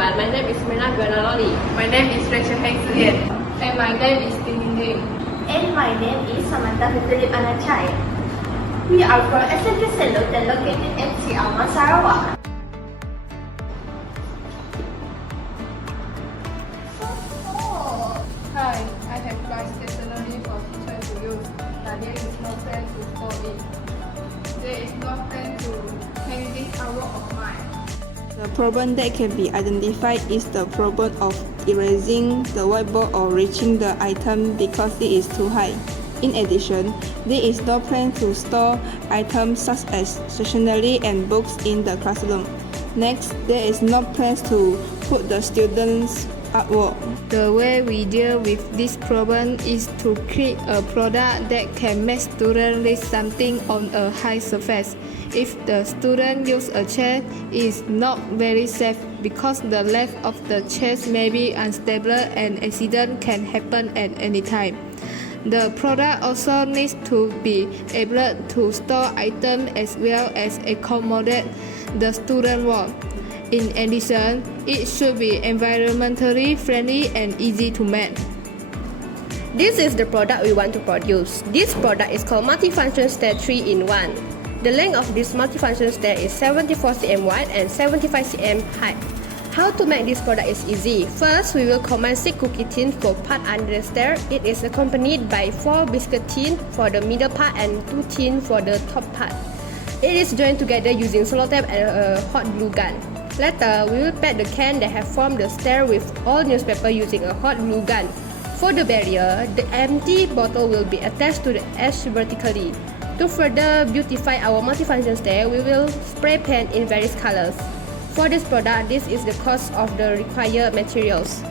everyone, my name is Mena Ganaloli. My name is Rachel Hengsuyen. And my name is Ting. And my name is Samantha Philip Anachai. We are from SMT St.Luke and located in Aman, Sarawak. Hi, I have one stationery for teacher to use, but there is no pen to store it. There is no pen to hang this artwork of mine. The problem that can be identified is the problem of erasing the whiteboard or reaching the item because it is too high. In addition, there is no plan to store items such as stationery and books in the classroom. Next, there is no plan to put the students' artwork. The way we deal with this problem is to create a product that can make students reach something on a high surface. If the student use a chair, it is not very safe because the leg of the chair may be unstable and accident can happen at any time. The product also needs to be able to store items as well as accommodate the student work. In addition, it should be environmentally friendly and easy to make. This is the product we want to produce. This product is called multifunction stair 3-in-1. The length of this multifunction stair is 74 cm wide and 75 cm high. How to make this product is easy. First, we will combine 6 cookie tins for part under the stair. It is accompanied by 4 biscuit tins for the middle part and 2 tins for the top part. It is joined together using sellotape and a hot glue gun. Later, we will pack the can that have formed the stair with all newspaper using a hot glue gun. For the barrier, the empty bottle will be attached to the edge vertically. To further beautify our multifunction stair, we will spray paint in various colors. For this product, this is the cost of the required materials.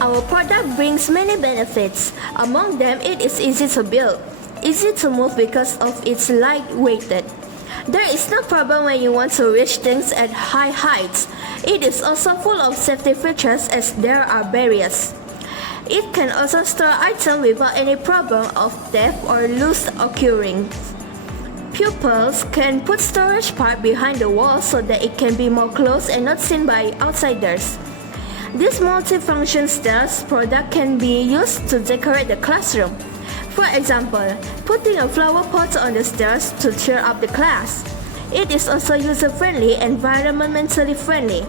Our product brings many benefits. Among them, it is easy to build, easy to move because of its light-weighted. There is no problem when you want to reach things at high heights. It is also full of safety features as there are barriers. It can also store items without any problem of theft or loose occurring. Pupils can put storage part behind the wall so that it can be more closed and not seen by outsiders. This multifunction stairs product can be used to decorate the classroom. For example, putting a flower pot on the stairs to cheer up the class. It is also user-friendly and environmentally friendly.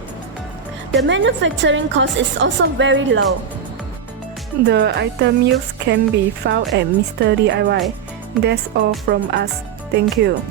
The manufacturing cost is also very low. The item used can be found at Mr. DIY. That's all from us. Thank you.